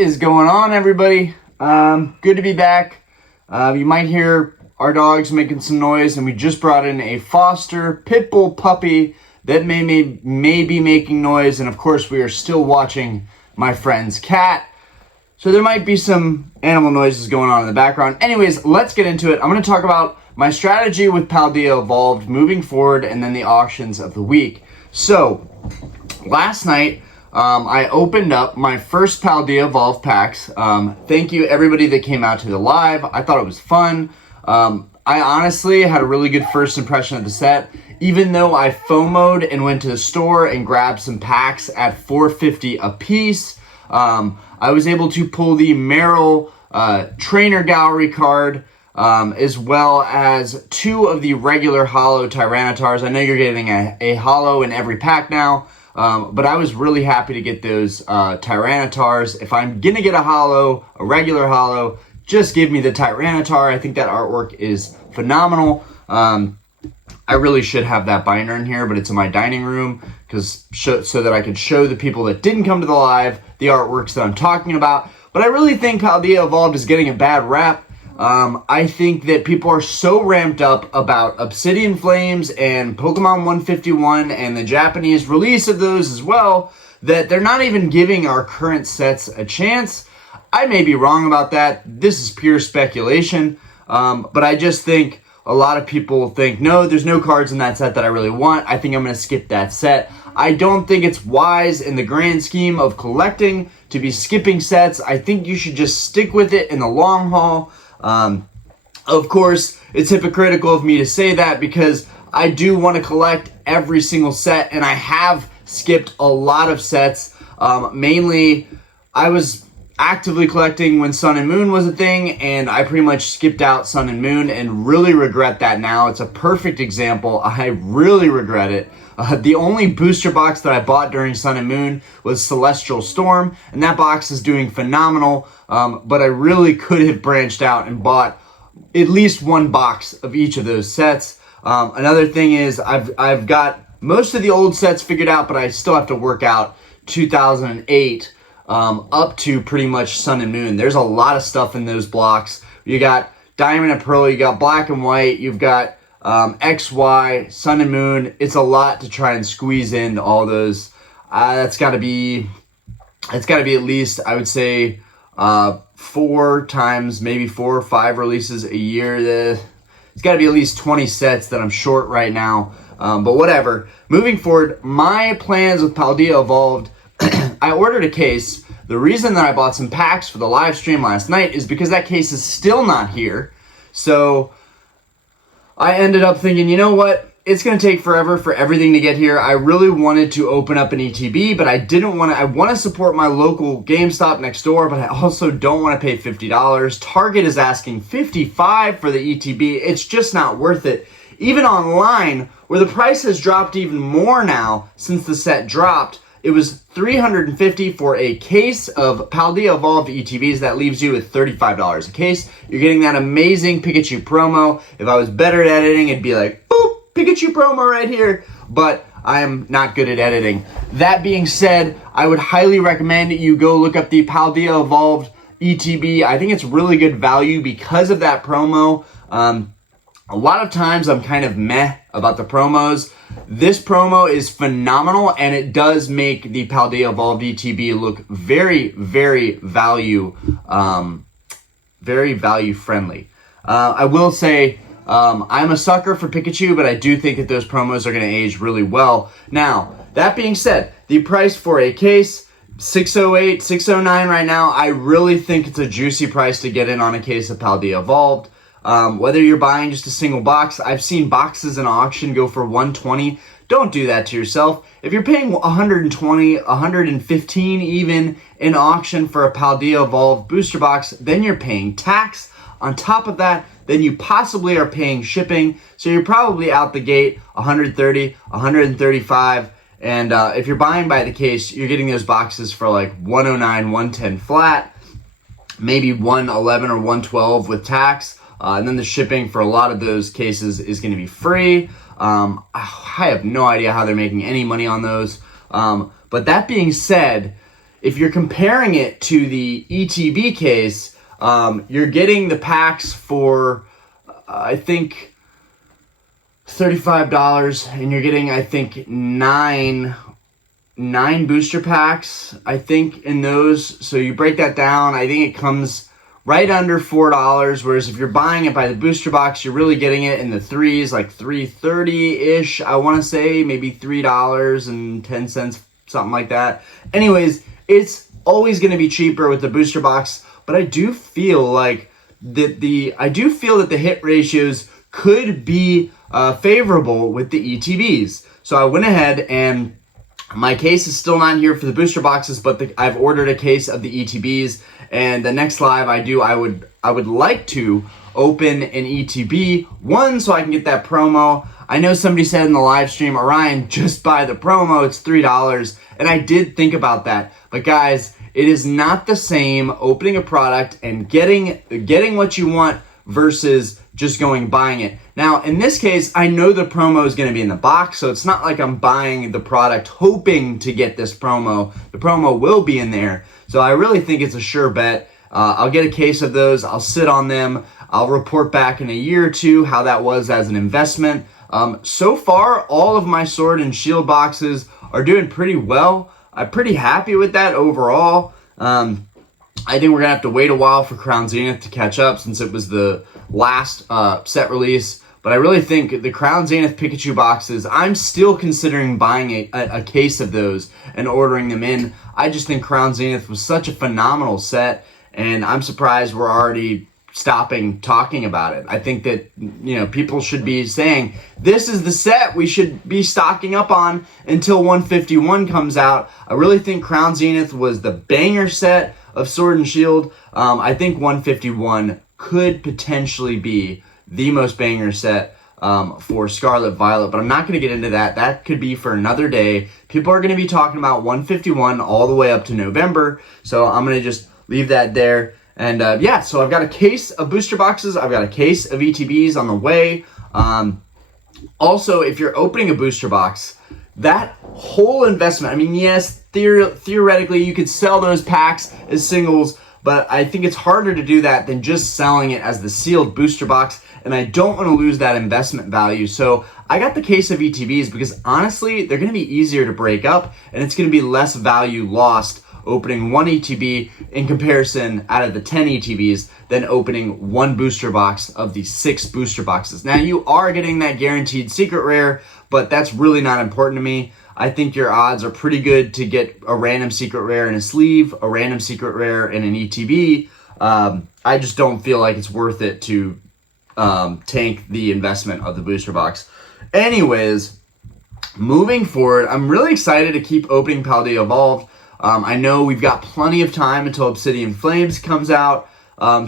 is going on, everybody? Good to be back. You might hear our dogs making some noise, and we just brought in a foster pit bull puppy that may be making noise, and of course we are still watching my friend's cat, so there might be some animal noises going on in the background. Anyways, let's get into it. I'm going to talk about my strategy with Paldea Evolved moving forward, and then the auctions of the week. So last night I opened up my first Paldea Evolved packs. Thank you everybody that came out to the live. I thought it was fun. I honestly had a really good first impression of the set, even though I FOMO'd and went to the store and grabbed some packs at $4.50 a piece. I was able to pull the Merrill Trainer Gallery card, as well as two of the regular holo Tyrannotars. I know you're getting a holo in every pack now, but I was really happy to get those Tyrannotars. If I'm gonna get a holo, a regular holo, just give me the Tyrannotar. I think that artwork is phenomenal. I really should have that binder in here, but it's in my dining room so that I could show the people that didn't come to the live the artworks that I'm talking about. But I really think Paldea Evolved is getting a bad rap. I think that people are so ramped up about Obsidian Flames and Pokemon 151 and the Japanese release of those as well, that they're not even giving our current sets a chance. I may be wrong about that. This is pure speculation, but I just think a lot of people think, no, there's no cards in that set that I really want. I think I'm going to skip that set. I don't think it's wise in the grand scheme of collecting to be skipping sets. I think you should just stick with it in the long haul. Of course, it's hypocritical of me to say that because I do want to collect every single set, and I have skipped a lot of sets. Mainly, I was actively collecting when Sun and Moon was a thing, and I pretty much skipped out Sun and Moon and really regret that now. It's a perfect example. I really regret it. The only booster box that I bought during Sun and Moon was Celestial Storm, and that box is doing phenomenal, but I really could have branched out and bought at least one box of each of those sets. Another thing is I've got most of the old sets figured out, but I still have to work out 2008 up to pretty much Sun and Moon. There's a lot of stuff in those blocks. You got Diamond and Pearl, you got Black and White, you've got XY, Sun and Moon. It's a lot to try and squeeze into all those. That's got to be at least, I would say, 4 times, maybe 4 or 5 releases a year. It's got to be at least 20 sets that I'm short right now. But whatever. Moving forward, my plans with Paldea Evolved. I ordered a case. The reason that I bought some packs for the live stream last night is because that case is still not here. So I ended up thinking, you know what? It's going to take forever for everything to get here. I really wanted to open up an ETB, but I didn't want to. I want to support my local GameStop next door, but I also don't want to pay $50. Target is asking $55 for the ETB. It's just not worth it. Even online, where the price has dropped even more now since the set dropped, it was $350 for a case of Paldea Evolved ETBs. That leaves you with $35 a case. You're getting that amazing Pikachu promo. If I was better at editing, it'd be like, boop, Pikachu promo right here. But I am not good at editing. That being said, I would highly recommend you go look up the Paldea Evolved ETB. I think it's really good value because of that promo. A lot of times I'm kind of meh about the promos. This promo is phenomenal, and it does make the Paldea Evolved ETB look very, very value friendly. I will say I'm a sucker for Pikachu, but I do think that those promos are going to age really well. Now, that being said, the price for a case, $608, $609 right now. I really think it's a juicy price to get in on a case of Paldea Evolved. Whether you're buying just a single box, I've seen boxes in auction go for $120. Don't do that to yourself. If you're paying $120, $115 even in auction for a Paldea Evolved booster box, then you're paying tax. On top of that, then you possibly are paying shipping. So you're probably out the gate $130, $135. And if you're buying by the case, you're getting those boxes for like $109, $110 flat, maybe $111 or $112 with tax. And then the shipping for a lot of those cases is going to be free. I have no idea how they're making any money on those. But that being said, if you're comparing it to the ETB case, you're getting the packs for, I think, $35, and you're getting, I think, nine booster packs, I think, in those. So you break that down, I think it comes right under $4, whereas if you're buying it by the booster box, you're really getting it in the threes, like $3.30-ish, I want to say, maybe $3.10, something like that. Anyways, it's always going to be cheaper with the booster box, but I do feel like that the hit ratios could be favorable with the ETBs. So I went ahead, and my case is still not here for the booster boxes, but I've ordered a case of the ETBs, and the next live I would like to open an ETB, one, so I can get that promo. I know somebody said in the live stream, Orion, just buy the promo, it's $3, and I did think about that. But guys, it is not the same opening a product and getting what you want versus just going buying it. Now, in this case, I know the promo is going to be in the box, so it's not like I'm buying the product hoping to get this promo. The promo will be in there, so I really think it's a sure bet. I'll get a case of those. I'll sit on them. I'll report back in a year or two how that was as an investment. So far, all of my Sword and Shield boxes are doing pretty well. I'm pretty happy with that overall. I think we're going to have to wait a while for Crown Zenith to catch up since it was the last set release. But I really think the Crown Zenith Pikachu boxes, I'm still considering buying a case of those and ordering them in. I just think Crown Zenith was such a phenomenal set, and I'm surprised we're already stopping talking about it. I think that, people should be saying, this is the set we should be stocking up on until 151 comes out. I really think Crown Zenith was the banger set of Sword and Shield. I think 151 could potentially be the most banger set for Scarlet Violet, but I'm not going to get into that. That could be for another day. People are going to be talking about 151 all the way up to November, so I'm going to just leave that there. And so I've got a case of booster boxes. I've got a case of ETBs on the way. Also, if you're opening a booster box, that whole investment, I mean, yes, theoretically you could sell those packs as singles, but I think it's harder to do that than just selling it as the sealed booster box, and I don't want to lose that investment value. So I got the case of ETBs because honestly, they're going to be easier to break up, and it's going to be less value lost opening one ETB in comparison out of the 10 ETBs than opening one booster box of the 6 booster boxes. Now, you are getting that guaranteed secret rare, but that's really not important to me. I think your odds are pretty good to get a random secret rare in a sleeve, a random secret rare in an ETB. I just don't feel like it's worth it to tank the investment of the booster box. Anyways, moving forward, I'm really excited to keep opening Paldea Evolved. I know we've got plenty of time until Obsidian Flames comes out.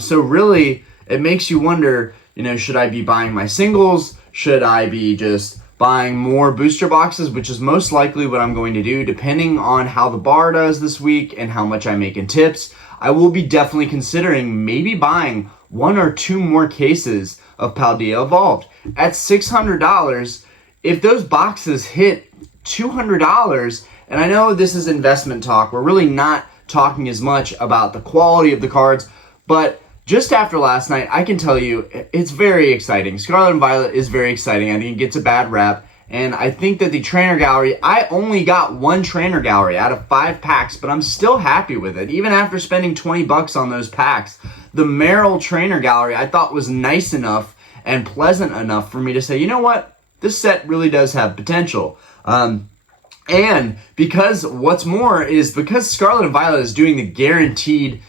So really, it makes you wonder, should I be buying my singles? Should I be just buying more booster boxes, which is most likely what I'm going to do, depending on how the bar does this week and how much I make in tips. I will be definitely considering maybe buying 1 or 2 more cases of Paldea Evolved. At $600, if those boxes hit $200, and I know this is investment talk, we're really not talking as much about the quality of the cards, but just after last night, I can tell you it's very exciting. Scarlet and Violet is very exciting. I think it gets a bad rap, and I think that the trainer gallery, I only got 1 trainer gallery out of 5 packs, but I'm still happy with it. Even after spending $20 on those packs, the Meryl trainer gallery I thought was nice enough and pleasant enough for me to say, you know what, this set really does have potential. And because what's more is because Scarlet and Violet is doing the guaranteed,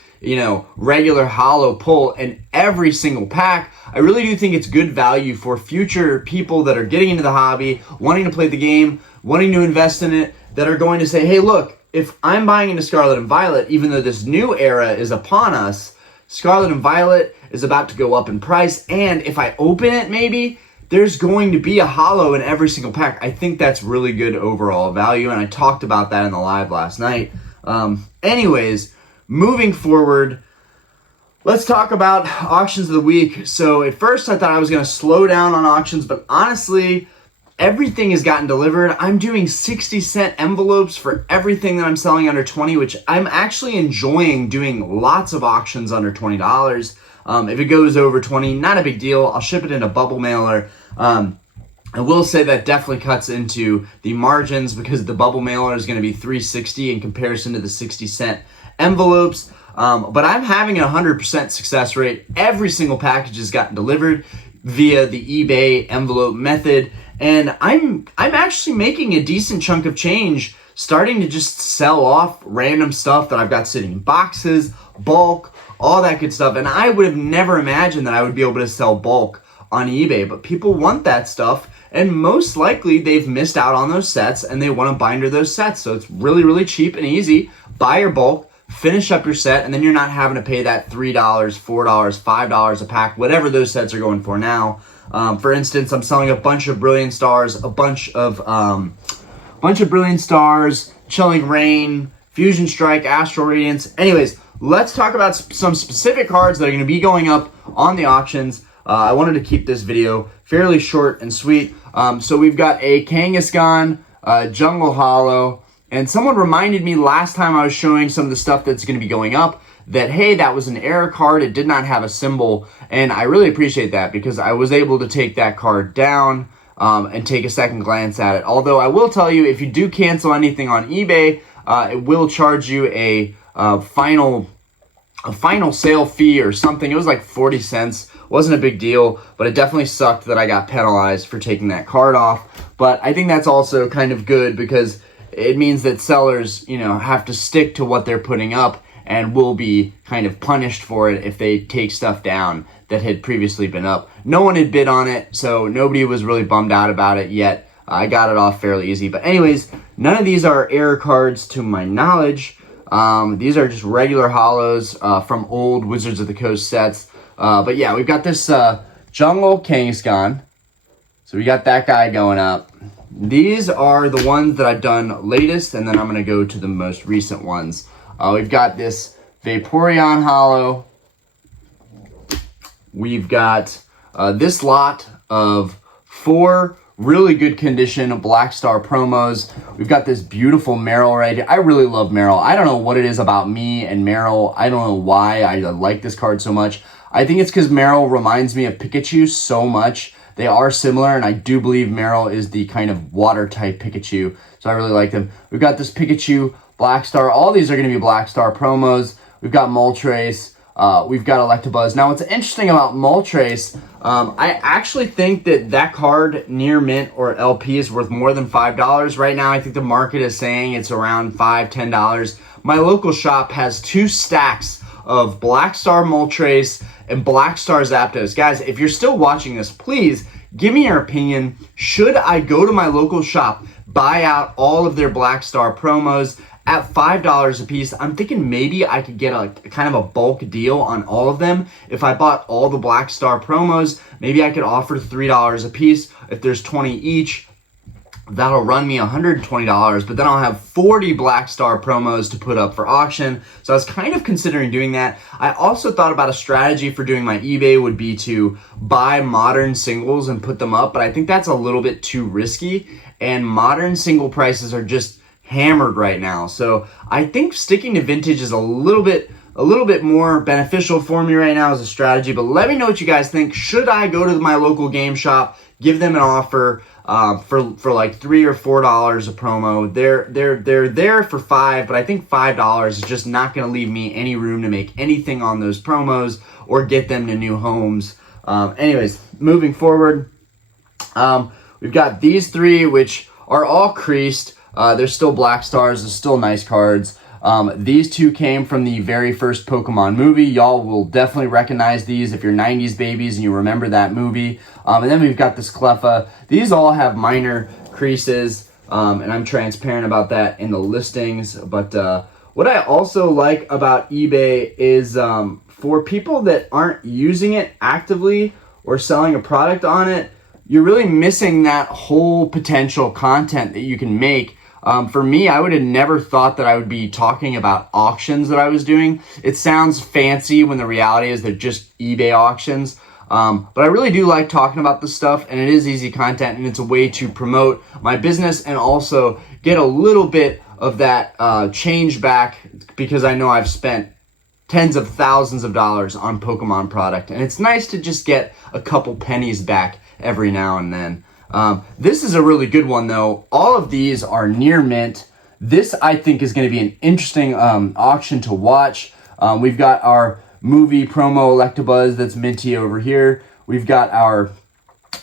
regular holo pull in every single pack, I really do think it's good value for future people that are getting into the hobby, wanting to play the game, wanting to invest in it, that are going to say, hey, look, if I'm buying into Scarlet and Violet, even though this new era is upon us, Scarlet and Violet is about to go up in price, and if I open it maybe, there's going to be a holo in every single pack. I think that's really good overall value, and I talked about that in the live last night. Anyways, moving forward, let's talk about auctions of the week. So at first I thought I was going to slow down on auctions, but honestly, everything has gotten delivered. I'm doing 60-cent envelopes for everything that I'm selling under 20, which I'm actually enjoying doing lots of auctions under $20. If it goes over 20, not a big deal. I'll ship it in a bubble mailer. I will say that definitely cuts into the margins because the bubble mailer is going to be $3.60 in comparison to the 60-cent envelopes. But I'm having a 100% success rate. Every single package has gotten delivered via the eBay envelope method. And I'm actually making a decent chunk of change, starting to just sell off random stuff that I've got sitting in boxes, bulk, all that good stuff. And I would have never imagined that I would be able to sell bulk on eBay, but people want that stuff. And most likely they've missed out on those sets and they want to binder those sets. So it's really, really cheap and easy. Buy your bulk, finish up your set, and then you're not having to pay that $3, $4, $5 a pack, whatever those sets are going for now. For instance, I'm selling a bunch of Brilliant Stars, a bunch of Brilliant Stars, Chilling Rain, Fusion Strike, Astral Radiance. Anyways, let's talk about some specific cards that are going to be going up on the auctions. I wanted to keep this video fairly short and sweet. So we've got a Kangaskhan, Jungle Hollow, and someone reminded me last time I was showing some of the stuff that's going to be going up that, hey, that was an error card. It did not have a symbol, and I really appreciate that because I was able to take that card down and take a second glance at it. Although I will tell you, if you do cancel anything on eBay, it will charge you a final sale fee or something. It was like 40 cents. Wasn't a big deal, but it definitely sucked that I got penalized for taking that card off. But I think that's also kind of good because it means that sellers, have to stick to what they're putting up and will be kind of punished for it if they take stuff down that had previously been up. No one had bid on it, so nobody was really bummed out about it yet. I got it off fairly easy. But anyways, none of these are error cards to my knowledge. These are just regular hollows from old Wizards of the Coast sets. But yeah, we've got this Jungle Kangaskhan. So we got that guy going up. These are the ones that I've done latest, and then I'm going to go to the most recent ones. We've got this Vaporeon hollow. We've got this lot of 4 really good condition Black Star promos. We've got this beautiful Meryl right here. I really love Meryl. I don't know what it is about me and Meryl. I don't know why I like this card so much. I think it's because Meryl reminds me of Pikachu so much. They are similar, and I do believe Meryl is the kind of water-type Pikachu, so I really like them. We've got this Pikachu Black Star. All these are going to be Black Star promos. We've got Moltres. We've got Electabuzz. Now, what's interesting about Moltres, I actually think that card near mint or LP is worth more than $5. Right now, I think the market is saying it's around $5, $10. My local shop has 2 stacks of Black Star Moltres and Black Star Zapdos. Guys, if you're still watching this, please give me your opinion. Should I go to my local shop, buy out all of their Black Star promos at $5 a piece? I'm thinking maybe I could get a kind of a bulk deal on all of them. If I bought all the Black Star promos, maybe I could offer $3 a piece. If there's 20 each, that'll run me $120, but then I'll have 40 Black Star promos to put up for auction. So I was kind of considering doing that. I also thought about a strategy for doing my eBay would be to buy modern singles and put them up, but I think that's a little bit too risky, and modern single prices are just hammered right now. So I think sticking to vintage is a little bit more beneficial for me right now as a strategy, but let me know what you guys think. Should I go to my local game shop, give them an offer for like $3 or $4 a promo? They're there for $5, but I think $5 is just not going to leave me any room to make anything on those promos or get them to new homes. Anyways, moving forward, we've got these 3, which are all creased. They're still Black Stars. They're still nice cards. These 2 came from the very first Pokemon movie. Y'all will definitely recognize these if you're 90s babies and you remember that movie. And then we've got this Cleffa. These all have minor creases, and I'm transparent about that in the listings. But what I also like about eBay is for people that aren't using it actively or selling a product on it, you're really missing that whole potential content that you can make. For me, I would have never thought that I would be talking about auctions that I was doing. It sounds fancy when the reality is they're just eBay auctions. But I really do like talking about this stuff, and it is easy content, and it's a way to promote my business and also get a little bit of that change back, because I know I've spent tens of thousands of dollars on Pokemon product, and it's nice to just get a couple pennies back every now and then. This is a really good one though. All of these are near mint. This I think is going to be an interesting auction to watch. We've got our movie promo Electabuzz that's minty over here. We've got our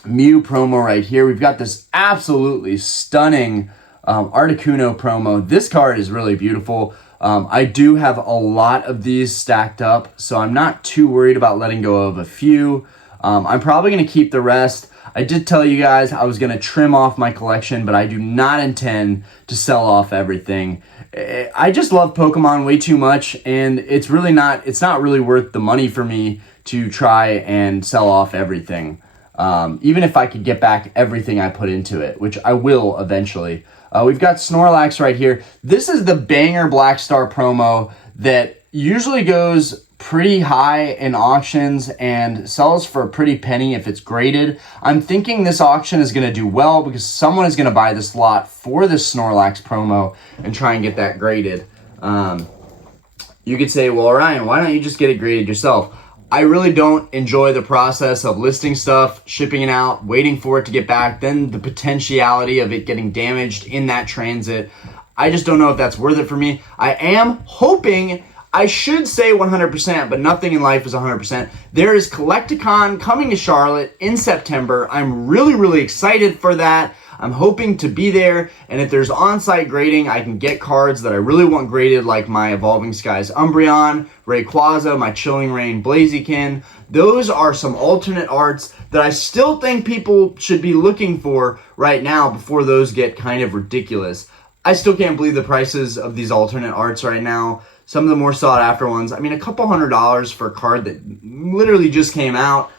Mew promo right here. We've got this absolutely stunning Articuno promo. This card is really beautiful. I do have a lot of these stacked up, so I'm not too worried about letting go of a few. I'm probably going to keep the rest. I did tell you guys I was going to trim off my collection, but I do not intend to sell off everything. I just love Pokemon way too much, and it's not really worth the money for me to try and sell off everything. Even if I could get back everything I put into it, which I will eventually. We've got Snorlax right here. This is the banger Black Star promo that usually goes pretty high in auctions and sells for a pretty penny if it's graded. I'm thinking this auction is going to do well because someone is going to buy this lot for this Snorlax promo and try and get that graded. You could say, well, Ryan, why don't you just get it graded yourself? I really don't enjoy the process of listing stuff, shipping it out, waiting for it to get back, then the potentiality of it getting damaged in that transit. I just don't know if that's worth it for me. I am hoping, I should say 100%, but nothing in life is 100%. There is Collecticon coming to Charlotte in September. I'm really, really excited for that. I'm hoping to be there, and if there's on-site grading, I can get cards that I really want graded, like my Evolving Skies Umbreon, Rayquaza, my Chilling Reign Blaziken. Those are some alternate arts that I still think people should be looking for right now before those get kind of ridiculous. I still can't believe the prices of these alternate arts right now. Some of the more sought after ones, I mean, a couple $100s for a card that literally just came out.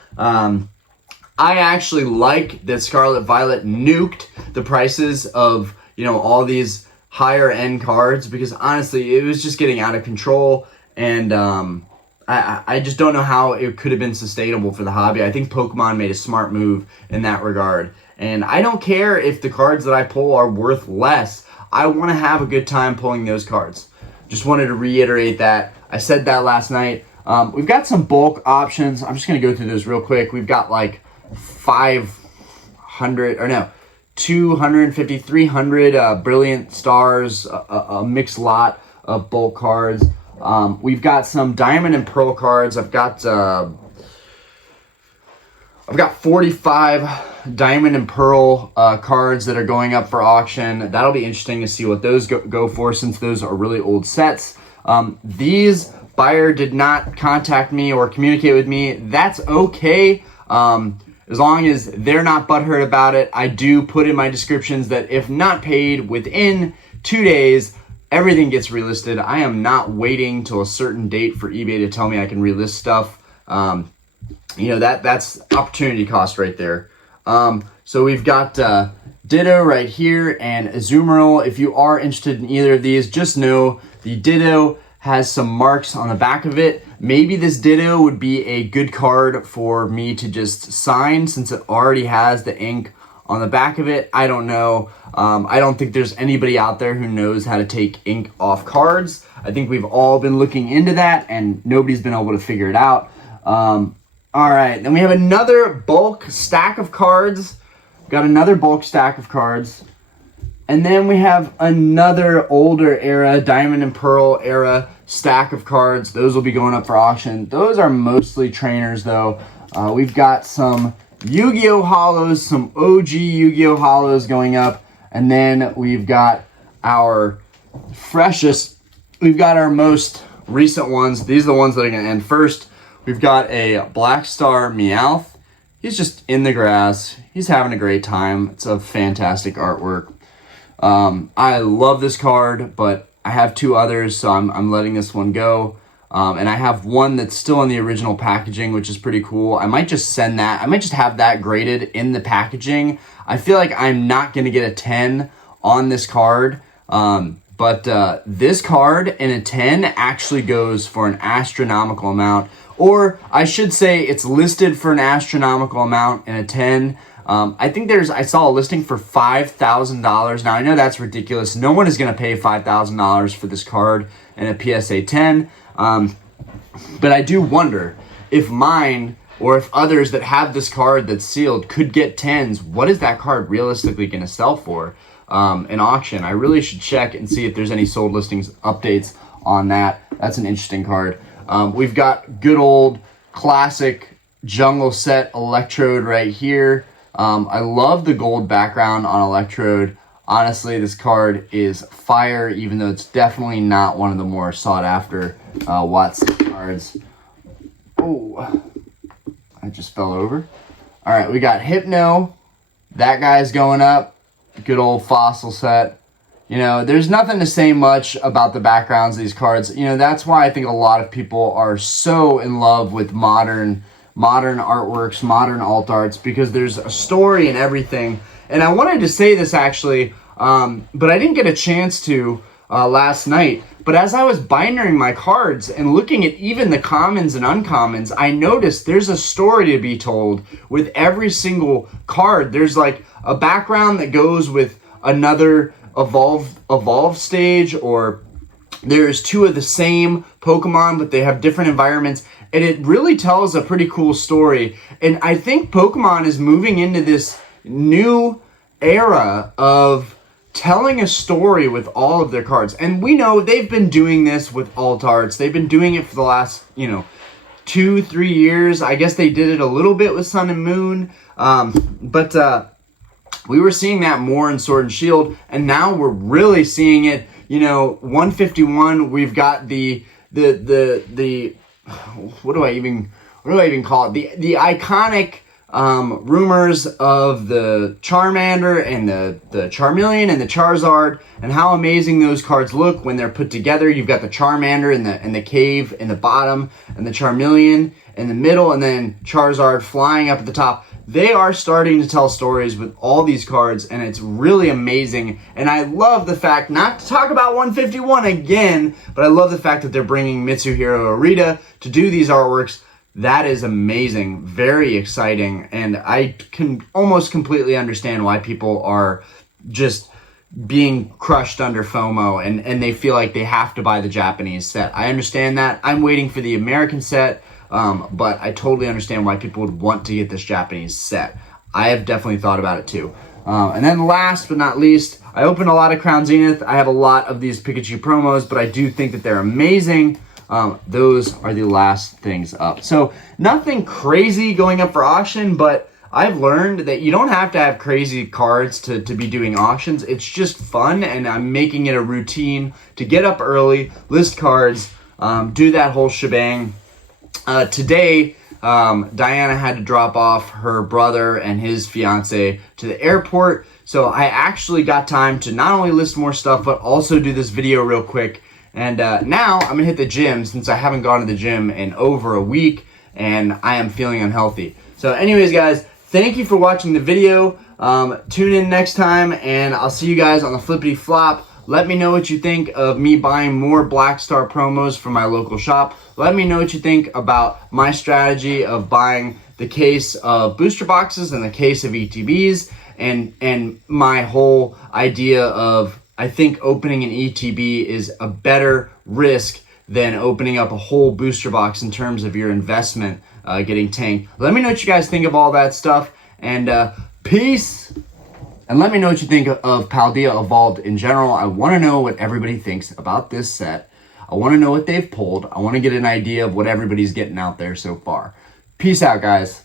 I actually like that Scarlet Violet nuked the prices of, all these higher end cards, because honestly, it was just getting out of control, and I just don't know how it could have been sustainable for the hobby. I think Pokemon made a smart move in that regard, and I don't care if the cards that I pull are worth less. I want to have a good time pulling those cards. Just wanted to reiterate that. I said that last night. We've got some bulk options. I'm just going to go through those real quick. We've got like 250, 300 Brilliant Stars, a mixed lot of bulk cards. We've got some Diamond and Pearl cards. I've got 45 Diamond and Pearl cards that are going up for auction. That'll be interesting to see what those go for, since those are really old sets. These buyer did not contact me or communicate with me. That's okay. As long as they're not butthurt about it. I do put in my descriptions that if not paid within 2 days, everything gets relisted. I am not waiting till a certain date for eBay to tell me I can relist stuff. That's opportunity cost right there. So we've got Ditto right here and Azumarill. If you are interested in either of these, just know the Ditto has some marks on the back of it. Maybe this Ditto would be a good card for me to just sign, since it already has the ink on the back of it. I don't know. I don't think there's anybody out there who knows how to take ink off cards. I think we've all been looking into that, and nobody's been able to figure it out. All right, then we have another bulk stack of cards. Got another bulk stack of cards. And then we have another older era, Diamond and Pearl era stack of cards. Those will be going up for auction. Those are mostly trainers though. We've got some Yu-Gi-Oh! Holos, some OG Yu-Gi-Oh! Holos going up. And then we've got our most recent ones. These are the ones that are going to end first. We've got a Black Star Meowth. He's just in the grass. He's having a great time. It's a fantastic artwork. I love this card, but I have two others, so I'm letting this one go. And I have one that's still in the original packaging, which is pretty cool. I might just send that. I might just have that graded in the packaging. I feel like I'm not going to get a 10 on this card, but But this card in a 10 actually goes for an astronomical amount. Or I should say it's listed for an astronomical amount in a 10. I think I saw a listing for $5,000. Now I know that's ridiculous. No one is going to pay $5,000 for this card in a PSA 10. But I do wonder if mine or if others that have this card that's sealed could get 10s, what is that card realistically going to sell for in auction? I really should check and see if there's any sold listings updates on that. That's an interesting card. We've got good old classic jungle set Electrode right here. I love the gold background on Electrode. Honestly, this card is fire, even though it's definitely not one of the more sought after Watson cards. Oh, I just fell over. All right, we got Hypno. That guy's going up. Good old fossil set. You know, there's nothing to say much about the backgrounds of these cards. You know, that's why I think a lot of people are so in love with modern artworks, modern alt arts, because there's a story and everything. And I wanted to say this actually, but I didn't get a chance to last night. But as I was bindering my cards and looking at even the commons and uncommons, I noticed there's a story to be told with every single card. There's like a background that goes with another evolve stage, or there's two of the same Pokemon, but they have different environments. And it really tells a pretty cool story. And I think Pokemon is moving into this new era of telling a story with all of their cards. And we know they've been doing this with alt arts. They've been doing it for the last, 2-3 years. I guess they did it a little bit with Sun and Moon. But we were seeing that more in Sword and Shield. And now we're really seeing it, 151. We've got the what do I even call it? The iconic rumors of the Charmander and the Charmeleon and the Charizard, and how amazing those cards look when they're put together. You've got the Charmander in the cave in the bottom, and the Charmeleon in the middle, and then Charizard flying up at the top. They are starting to tell stories with all these cards, and it's really amazing. And I love the fact, not to talk about 151 again, but I love the fact that they're bringing Mitsuhiro Arita to do these artworks. That is amazing, very exciting, and I can almost completely understand why people are just being crushed under FOMO and they feel like they have to buy the Japanese set. I understand that. I'm waiting for the American set. But I totally understand why people would want to get this Japanese set. I have definitely thought about it too. And then last but not least, I opened a lot of Crown Zenith. I have a lot of these Pikachu promos, but I do think that they're amazing. Those are the last things up. So nothing crazy going up for auction, but I've learned that you don't have to have crazy cards to be doing auctions. It's just fun, and I'm making it a routine to get up early, list cards, do that whole shebang. Today, Diana had to drop off her brother and his fiance to the airport, so I actually got time to not only list more stuff, but also do this video real quick. And now I'm gonna hit the gym, since I haven't gone to the gym in over a week, and I am feeling unhealthy. So anyways, guys, thank you for watching the video. Tune in next time, and I'll see you guys on the flippity flop. Let me know what you think of me buying more Black Star promos from my local shop. Let me know what you think about my strategy of buying the case of booster boxes and the case of ETBs, and my whole idea of, I think opening an ETB is a better risk than opening up a whole booster box in terms of your investment getting tanked. Let me know what you guys think of all that stuff, and peace. And let me know what you think of Paldea Evolved in general. I want to know what everybody thinks about this set. I want to know what they've pulled. I want to get an idea of what everybody's getting out there so far. Peace out, guys.